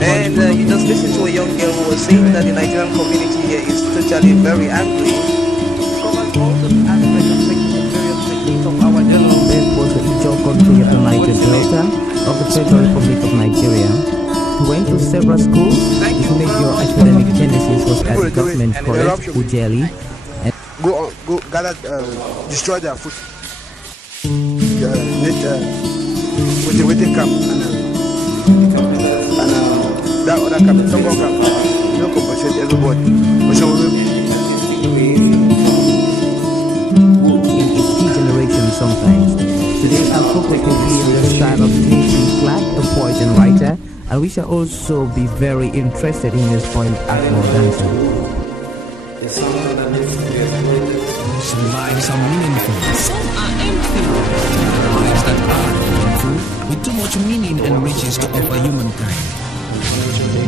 And you just listen to a young girl who was saying that the Nigerian community here is totally very angry. Covers all the aspects of various techniques of our general was the Ijaw country of the Niger Delta of the Federal Republic of Nigeria. He went to several schools. His major academic genesis was at the government college, Ujeli. Go gather, destroy their food. With the waiting camp and that other camp, some more camp. You don't compensate everybody. In its key generation sometimes. Today our focus will be on the style of T.C. Clark, a poet and writer, and we shall also be very interested in his point Akmo dancer. Some lives are meaningful, some are empty. Lives that are meaningful, with too much meaning and riches to offer humankind.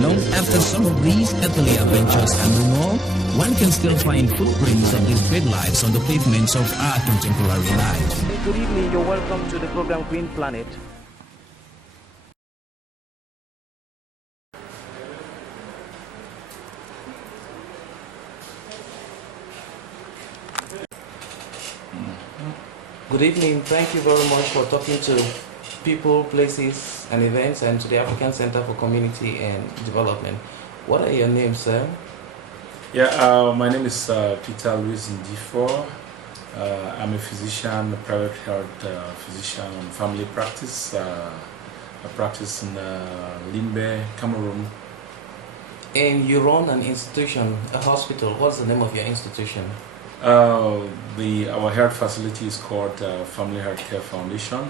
Long after some of these earthly adventures and no more, one can still find footprints of these great lives on the pavements of our contemporary life. Good evening, you're welcome to the program Green Planet. Good evening, thank you very much for talking to people, places and events and to the African Center for Community and Development. What are your names, sir? Yeah, my name is Peter Louis Ndifor. I'm a physician, a private health physician on family practice. I practice in Limbe, Cameroon. And you run an institution, a hospital. What's the name of your institution? Our health facility is called Family Healthcare Foundation.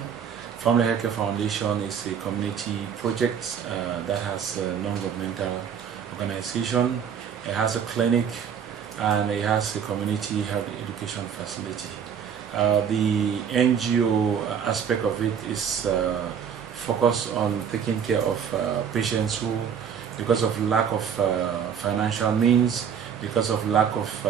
Family Healthcare Foundation is a community project that has a non-governmental organization. It has a clinic and it has a community health education facility. The NGO aspect of it is focused on taking care of patients who, because of lack of financial means, because of lack of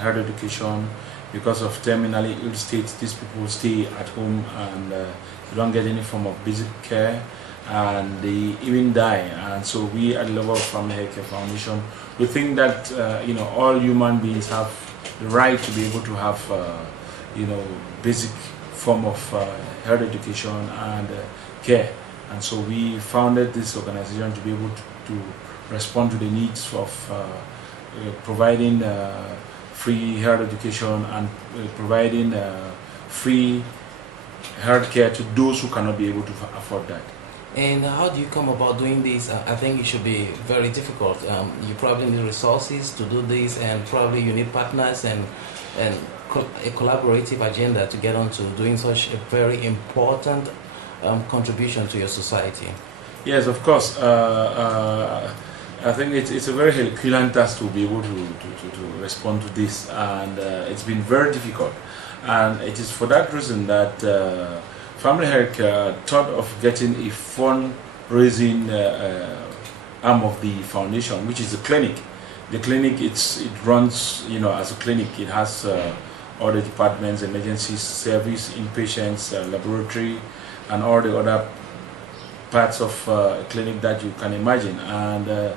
health education, because of terminally ill states, these people stay at home and they don't get any form of basic care and they even die. And so we at the level of Family Healthcare Foundation, we think that all human beings have the right to be able to have basic form of health education and care. And so we founded this organization to be able to respond to the needs of providing free health education and providing free health care to those who cannot be able to afford that. And how do you come about doing this? I think it should be very difficult. You probably need resources to do this, and probably you need partners and a collaborative agenda to get on to doing such a very important contribution to your society. Yes, of course. I think it's a very Herculean task to be able to respond to this, and it's been very difficult. And it is for that reason that Family Healthcare thought of getting a fundraising arm of the foundation, which is the clinic. The clinic, it runs, as a clinic. It has all the departments, emergency service, inpatients, laboratory, and all the other parts of a clinic that you can imagine. And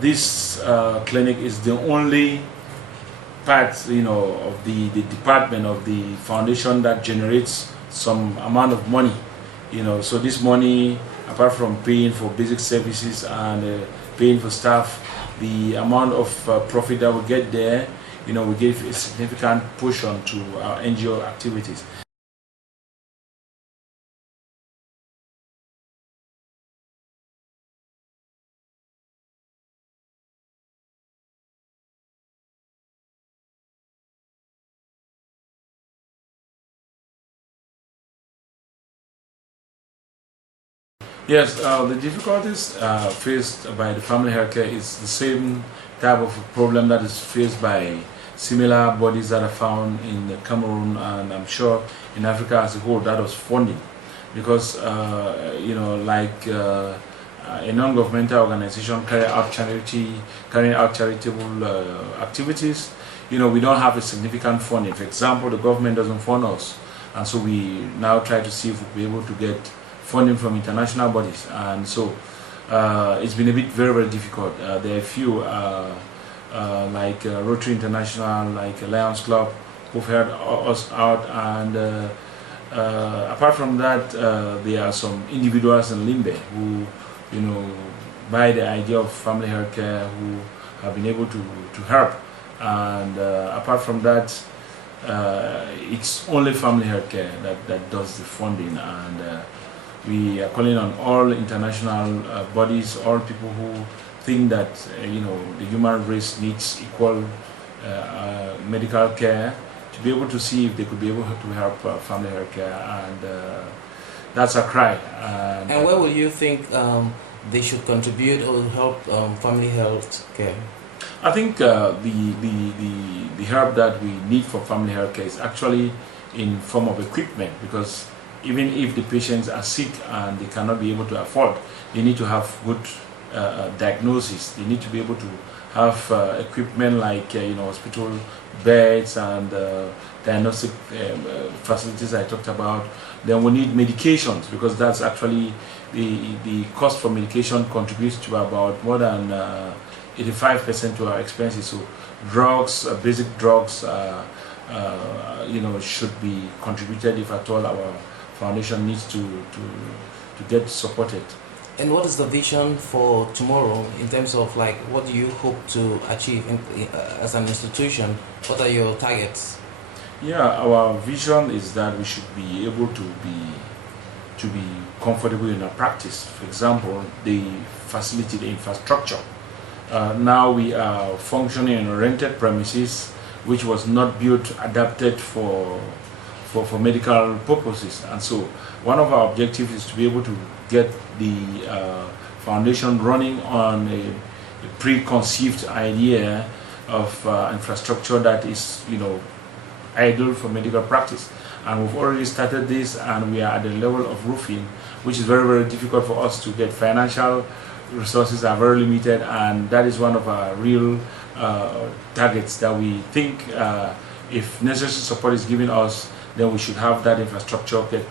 this clinic is the only part, of the department of the foundation that generates some amount of money. So this money, apart from paying for basic services and paying for staff, the amount of profit that we get there, we give a significant push on to our NGO activities. Yes, the difficulties faced by the family healthcare is the same type of problem that is faced by similar bodies that are found in Cameroon, and I'm sure in Africa as a whole. That was funding, because a non-governmental organization carrying out charitable activities. We don't have a significant funding. For example, the government doesn't fund us, and so we now try to see if we'll be able to get funding from international bodies. And so it's been a bit very difficult. There are a few like Rotary International, like Lions Club, who've helped us out, and apart from that, there are some individuals in Limbe who, buy the idea of family health care, who have been able to help. And apart from that, it's only family health care that does the funding, and we are calling on all international bodies, all people who think that the human race needs equal medical care, to be able to see if they could be able to help family health care, and that's a cry. And where will you think they should contribute or help family health care? I think the help that we need for family health care is actually in form of equipment, because even if the patients are sick and they cannot be able to afford, they need to have good diagnosis. They need to be able to have equipment like hospital beds and diagnostic facilities I talked about. Then we need medications, because that's actually the cost for medication contributes to about more than 85% to our expenses. So drugs, basic drugs, should be contributed if at all our foundation needs to get supported. And what is the vision for tomorrow in terms of what do you hope to achieve as an institution? What are your targets? Yeah, our vision is that we should be able to be comfortable in our practice. For example, the facility, the infrastructure. Now we are functioning in rented premises, which was not built, adapted for medical purposes. And so one of our objectives is to be able to get the foundation running on a preconceived idea of infrastructure that is, ideal for medical practice. And we've already started this, and we are at the level of roofing, which is very difficult for us to get. Financial resources are very limited, and that is one of our real targets that we think if necessary support is given us, then we should have that infrastructure get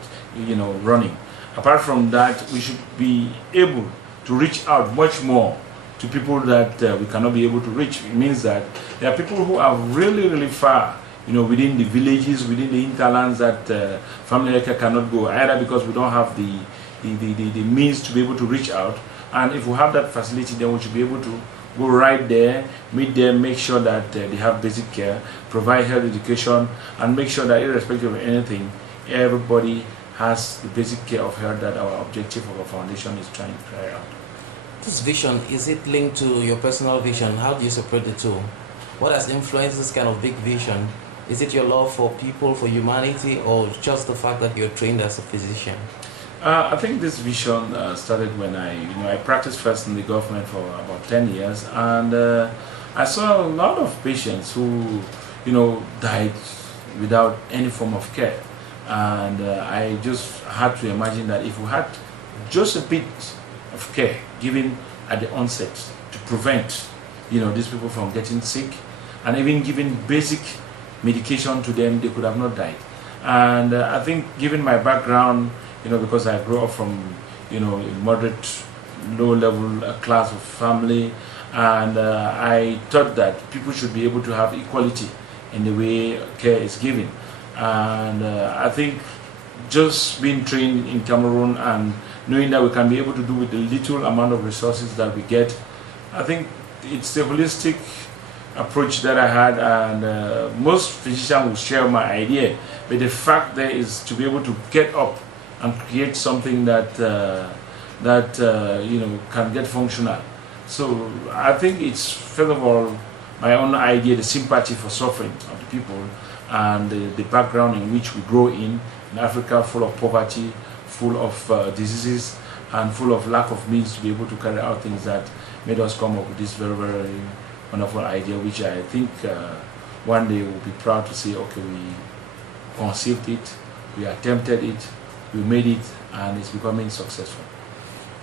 running. Apart from that, we should be able to reach out much more to people that we cannot be able to reach. It means that there are people who are really far, within the villages, within the hinterlands, that family health care cannot go, either because we don't have the means to be able to reach out. And if we have that facility, then we should be able to go right there, meet them, make sure that they have basic care, provide health education, and make sure that irrespective of anything, everybody has the basic care of health that our objective of our foundation is trying to carry out. This vision, is it linked to your personal vision? How do you separate the two? What has influenced this kind of big vision? Is it your love for people, for humanity, or just the fact that you're trained as a physician? I think this vision started when I practiced first in the government for about 10 years, and I saw a lot of patients who, died without any form of care. And I just had to imagine that if we had just a bit of care given at the onset to prevent, these people from getting sick, and even giving basic medication to them, they could have not died. And I think, given my background, because I grew up from, a moderate, low-level class of family, and I thought that people should be able to have equality in the way care is given. And I think just being trained in Cameroon and knowing that we can be able to do with the little amount of resources that we get, I think it's the holistic approach that I had, and most physicians will share my idea, but the fact there is to be able to get up and create something that can get functional. So I think it's, first of all, my own idea, the sympathy for suffering of the people, and the background in which we grow in Africa, full of poverty, full of diseases, and full of lack of means to be able to carry out things that made us come up with this very wonderful idea, which I think one day we'll be proud to say, okay, we conceived it, we attempted it, we made it, and it's becoming successful.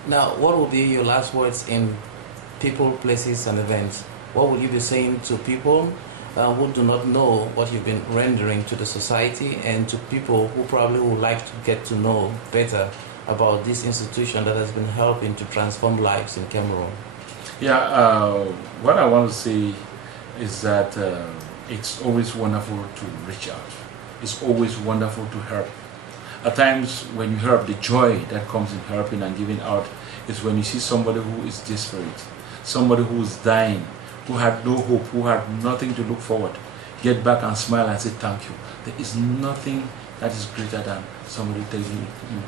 Now, what will be your last words in people, places, and events? What will you be saying to people who do not know what you've been rendering to the society, and to people who probably would like to get to know better about this institution that has been helping to transform lives in Cameroon? Yeah, what I want to say is that it's always wonderful to reach out. It's always wonderful to help. At times when you help, the joy that comes in helping and giving out is when you see somebody who is desperate, somebody who is dying, who had no hope, who had nothing to look forward, get back and smile and say thank you. There is nothing that is greater than somebody telling you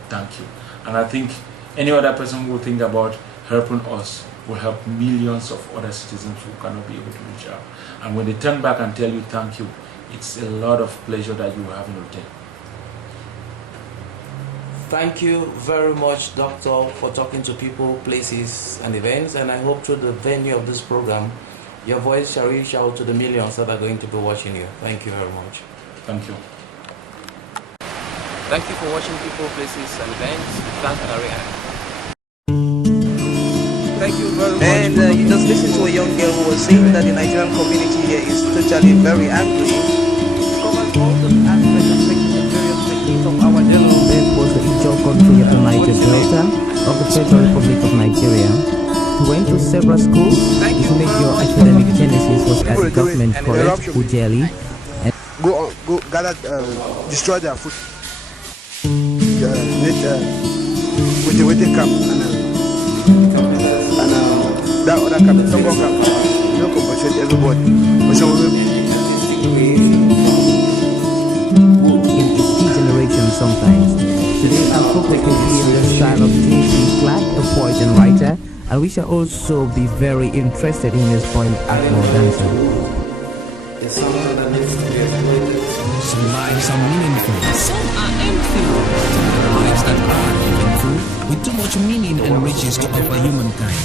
thank you. And I think any other person who will think about helping us will help millions of other citizens who cannot be able to reach out. And when they turn back and tell you thank you, it's a lot of pleasure that you have in return. Thank you very much, Doctor, for talking to people, places, and events. And I hope through the venue of this program, your voice shall reach out to the millions that are going to be watching you. Thank you very much. Thank you. Thank you for watching People, Places, and Events. Thank Arrey Ivo. Thank you very much. And you just listened to a young girl who was saying that the Nigerian community here is totally very angry. Covers all those aspects affecting the various techniques of our general base was the Ijo country of the Niger Delta of the Federal Republic of Nigeria. He went to several schools. His major academic genesis was at the government college, Ujeli. Go gather, destroy their food. With the camp and that other camp, don't go camp. Don't compensate everybody. In its key generation sometimes. Today our focus will be in the style of J.C. Clark, a poet and writer, and we shall also be very interested in his point Akmo dancer. It's someone that needs to be exploited. Some lives are meaningful, some are empty. Lives that are meaningful, with too much meaning and riches to offer humankind.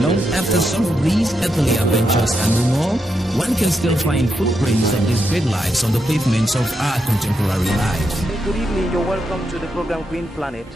Long after some of these earthly adventures and no more, one can still find footprints of these great lives on the pavements of our contemporary lives. Good evening, you're welcome to the program Green Planet.